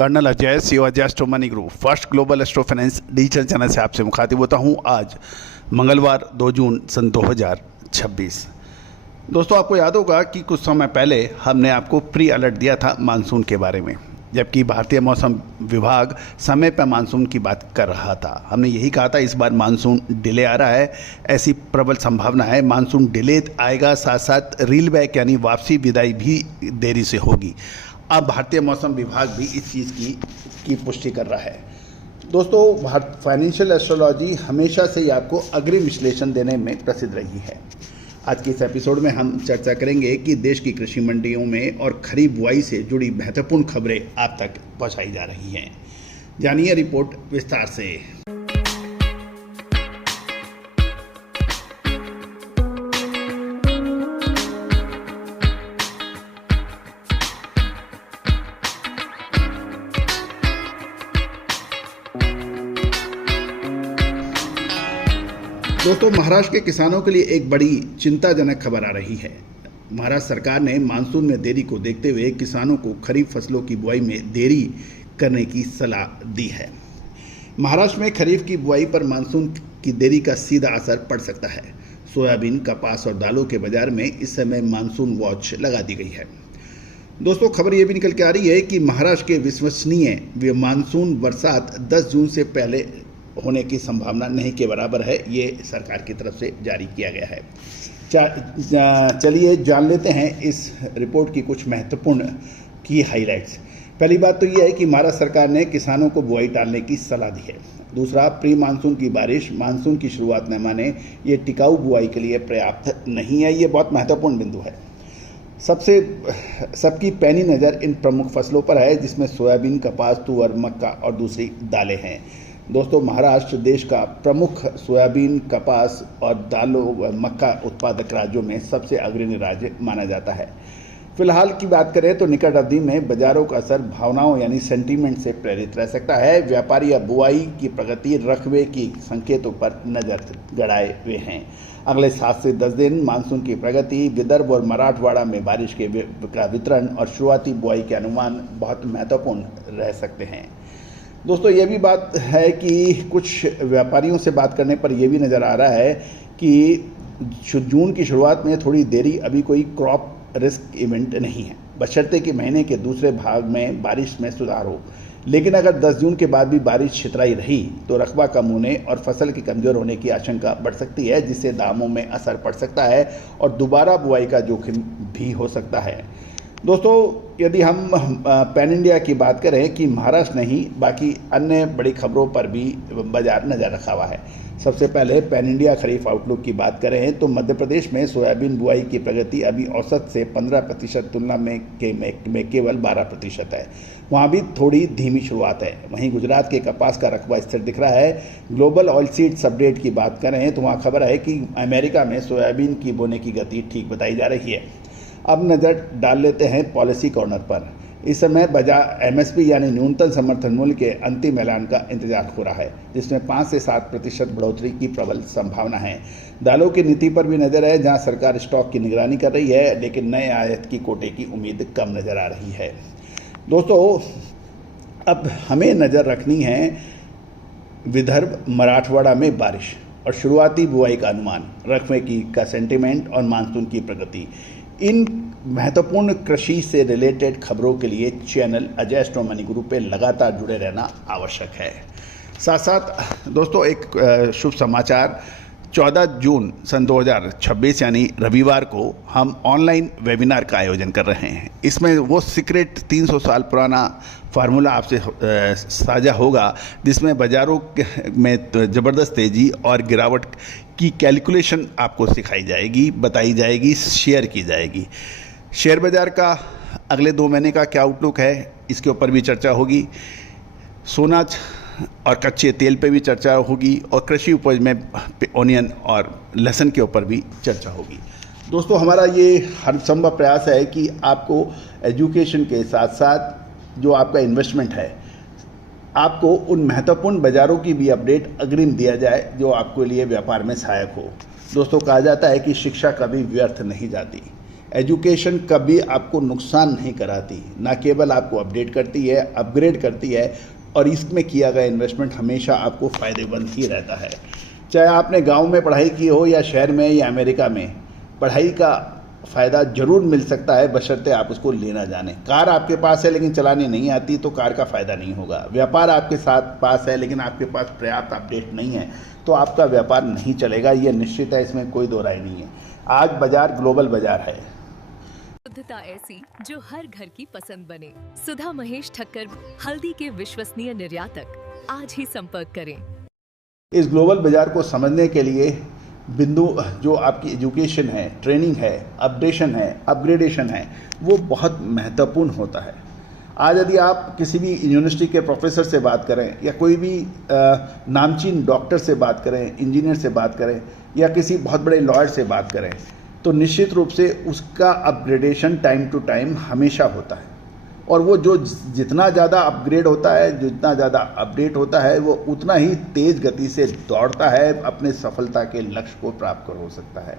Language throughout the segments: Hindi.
Colonel Ajay CO Ajay astro money group first global astro finance digital channel से आपसे मुखातिब होता हूं। आज मंगलवार 2 जून सन 2026। दोस्तों, आपको याद होगा कि कुछ समय पहले हमने आपको प्री अलर्ट दिया था मानसून के बारे में, जबकि भारतीय मौसम विभाग समय पर मानसून की बात कर रहा था। हमने यही कहा था इस बार मानसून डिले आ रहा है, ऐसी प्रबल संभावना है। मानसून डिले आएगा, साथ साथ रील बैक यानी वापसी विदाई भी देरी से होगी। अब भारतीय मौसम विभाग भी इस चीज़ की पुष्टि कर रहा है। दोस्तों, फाइनेंशियल एस्ट्रोलॉजी हमेशा से ही आपको अग्रिम विश्लेषण देने में प्रसिद्ध रही है। आज के इस एपिसोड में हम चर्चा करेंगे कि देश की कृषि मंडियों में और खरीफ बुआई से जुड़ी महत्वपूर्ण खबरें आप तक पहुंचाई जा रही हैं। जानिए रिपोर्ट विस्तार से। दोस्तों, महाराष्ट्र के किसानों के लिए एक बड़ी चिंताजनक खबर आ रही है। महाराष्ट्र सरकार ने मानसून में देरी को देखते हुए किसानों को खरीफ फसलों की बुआई में देरी करने की सलाह दी है। महाराष्ट्र में खरीफ की बुआई पर मानसून की देरी का सीधा असर पड़ सकता है। सोयाबीन, कपास और दालों के बाजार में इस समय मानसून वॉच लगा दी गई है। दोस्तों, खबर ये भी निकल के आ रही है कि महाराष्ट्र के विश्वसनीय मानसून बरसात 10 जून से पहले होने की संभावना नहीं के बराबर है। ये सरकार की तरफ से जारी किया गया है। चलिए जान लेते हैं इस रिपोर्ट की कुछ महत्वपूर्ण की हाइलाइट्स। पहली बात तो ये है कि महाराष्ट्र सरकार ने किसानों को बुआई टालने की सलाह दी है। दूसरा, प्री मानसून की बारिश मानसून की शुरुआत न माने ये टिकाऊ बुआई के लिए पर्याप्त नहीं है। ये बहुत महत्वपूर्ण बिंदु है। सबकी पैनी नज़र इन प्रमुख फसलों पर है, जिसमें सोयाबीन, कपास, तुअर, मक्का और दूसरी दालें हैं। दोस्तों, महाराष्ट्र देश का प्रमुख सोयाबीन, कपास और दालों मक्का उत्पादक राज्यों में सबसे अग्रणी राज्य माना जाता है। फिलहाल की बात करें तो निकट अवधि में बाजारों का असर भावनाओं यानी सेंटीमेंट से प्रेरित रह सकता है। व्यापारी अब बुआई की प्रगति, रकबे की संकेतों पर नजर गड़ाए हुए हैं। अगले 7 से 10 दिन मानसून की प्रगति, विदर्भ और मराठवाड़ा में बारिश के वितरण और शुरुआती बुआई के अनुमान बहुत महत्वपूर्ण रह सकते हैं। दोस्तों, ये भी बात है कि कुछ व्यापारियों से बात करने पर यह भी नज़र आ रहा है कि जून की शुरुआत में थोड़ी देरी अभी कोई क्रॉप रिस्क इवेंट नहीं है, बशर्ते कि महीने के दूसरे भाग में बारिश में सुधार हो। लेकिन अगर 10 जून के बाद भी बारिश छितराई रही तो रकबा कम होने और फसल के कमज़ोर होने की आशंका बढ़ सकती है, जिससे दामों में असर पड़ सकता है और दोबारा बुआई का जोखिम भी हो सकता है। दोस्तों, यदि हम पैन इंडिया की बात करें कि महाराष्ट्र नहीं बाकी अन्य बड़ी खबरों पर भी बाजार नज़र रखा हुआ है। सबसे पहले पैन इंडिया खरीफ आउटलुक की बात करें तो मध्य प्रदेश में सोयाबीन बुआई की प्रगति अभी औसत से 15% तुलना में केवल 12% है। वहाँ भी थोड़ी धीमी शुरुआत है। वहीं गुजरात के कपास का रकबा स्थिर दिख रहा है। ग्लोबल ऑयल सीड्स अपडेट की बात करें तो वहाँ खबर है कि अमेरिका में सोयाबीन की बोने की गति ठीक बताई जा रही है। अब नज़र डाल लेते हैं पॉलिसी कॉर्नर पर। इस समय बाजार एमएसपी यानी न्यूनतम समर्थन मूल्य के अंतिम ऐलान का इंतजार हो रहा है, जिसमें 5 से 7% बढ़ोतरी की प्रबल संभावना है। दालों की नीति पर भी नज़र है, जहां सरकार स्टॉक की निगरानी कर रही है, लेकिन नए आयात की कोटे की उम्मीद कम नज़र आ रही है। दोस्तों, अब हमें नज़र रखनी है विदर्भ मराठवाड़ा में बारिश और शुरुआती बुआई का अनुमान, रकबे का सेंटीमेंट और मानसून की प्रगति। इन महत्वपूर्ण कृषि से रिलेटेड खबरों के लिए channel Ajay astro money group पे लगातार जुड़े रहना आवश्यक है। साथ साथ दोस्तों, एक शुभ समाचार, 14 जून सन 2026 यानी रविवार को हम ऑनलाइन वेबिनार का आयोजन कर रहे हैं। इसमें वो सीक्रेट 300 साल पुराना फार्मूला आपसे साझा होगा, जिसमें बाजारों में ज़बरदस्त तेज़ी और गिरावट की कैलकुलेशन आपको सिखाई जाएगी, बताई जाएगी, शेयर की जाएगी। शेयर बाज़ार का अगले 2 महीने का क्या आउटलुक है, इसके ऊपर भी चर्चा होगी। सोना और कच्चे तेल पे भी चर्चा होगी और कृषि उपज में ऑनियन और लहसुन के ऊपर भी चर्चा होगी। दोस्तों, हमारा ये हर संभव प्रयास है कि आपको एजुकेशन के साथ साथ जो आपका इन्वेस्टमेंट है, आपको उन महत्वपूर्ण बाज़ारों की भी अपडेट अग्रिम दिया जाए जो आपके लिए व्यापार में सहायक हो। दोस्तों, कहा जाता है कि शिक्षा कभी व्यर्थ नहीं जाती, एजुकेशन कभी आपको नुकसान नहीं कराती, ना केवल आपको अपडेट करती है, अपग्रेड करती है, और इसमें किया गया इन्वेस्टमेंट हमेशा आपको फ़ायदेमंद ही रहता है। चाहे आपने गांव में पढ़ाई की हो या शहर में या अमेरिका में, पढ़ाई का फ़ायदा ज़रूर मिल सकता है, बशर्ते आप उसको लेना जाने। कार आपके पास है लेकिन चलानी नहीं आती तो कार का फ़ायदा नहीं होगा। व्यापार आपके साथ पास है लेकिन आपके पास पर्याप्त अपडेट नहीं है तो आपका व्यापार नहीं चलेगा, ये निश्चित है, इसमें कोई दो राय नहीं है। आज बाजार ग्लोबल बाजार है। शुद्धता ऐसी जो हर घर की पसंद बने। सुधा महेश ठक्कर, हल्दी के विश्वसनीय निर्यातक। आज ही संपर्क करें। इस ग्लोबल बाजार को समझने के लिए बिंदु जो आपकी एजुकेशन है, ट्रेनिंग है, अपडेशन है, अपग्रेडेशन है, वो बहुत महत्वपूर्ण होता है। आज यदि आप किसी भी यूनिवर्सिटी के प्रोफेसर से बात करें या कोई भी नामचीन डॉक्टर से बात करें, इंजीनियर से बात करें या किसी बहुत बड़े लॉयर से बात करें, तो निश्चित रूप से उसका अपग्रेडेशन टाइम टू टाइम हमेशा होता है। और वो जो जितना ज़्यादा अपग्रेड होता है, जितना ज़्यादा अपडेट होता है, वो उतना ही तेज़ गति से दौड़ता है, अपने सफलता के लक्ष्य को प्राप्त हो सकता है।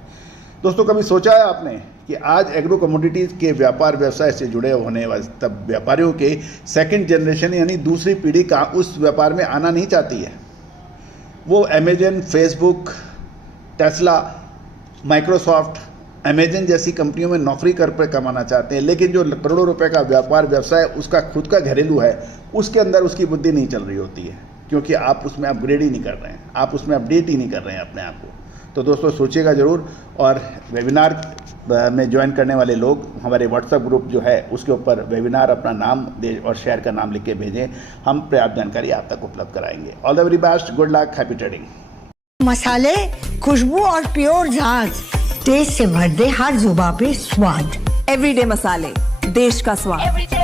दोस्तों, कभी सोचा है आपने कि आज एग्रो कमोडिटीज़ के व्यापार व्यवसाय से जुड़े होने वाले तब व्यापारियों के सेकंड जनरेशन यानी दूसरी पीढ़ी का उस व्यापार में आना नहीं चाहती है। वो Amazon, Facebook, Tesla, Microsoft, Amazon जैसी कंपनियों में नौकरी कर पर कमाना चाहते हैं, लेकिन जो करोड़ों रुपए का व्यापार व्यवसाय उसका खुद का घरेलू है, उसके अंदर उसकी बुद्धि नहीं चल रही होती है, क्योंकि आप उसमें अपग्रेड ही नहीं कर रहे हैं, आप उसमें अपडेट ही नहीं कर रहे हैं अपने आप को। तो दोस्तों, सोचिएगा ज़रूर, और वेबिनार में ज्वाइन करने वाले लोग हमारे व्हाट्सएप ग्रुप जो है उसके ऊपर वेबिनार अपना नाम दे और शहर का नाम लिख के भेजें, हम पर्याप्त जानकारी आप तक उपलब्ध कराएंगे। All the very best, good luck, happy trading. मसाले, खुशबू और प्योर झांझ, टेस्ट से भर दे हर जुबां पे स्वाद। एवरीडे मसाले, देश का स्वाद।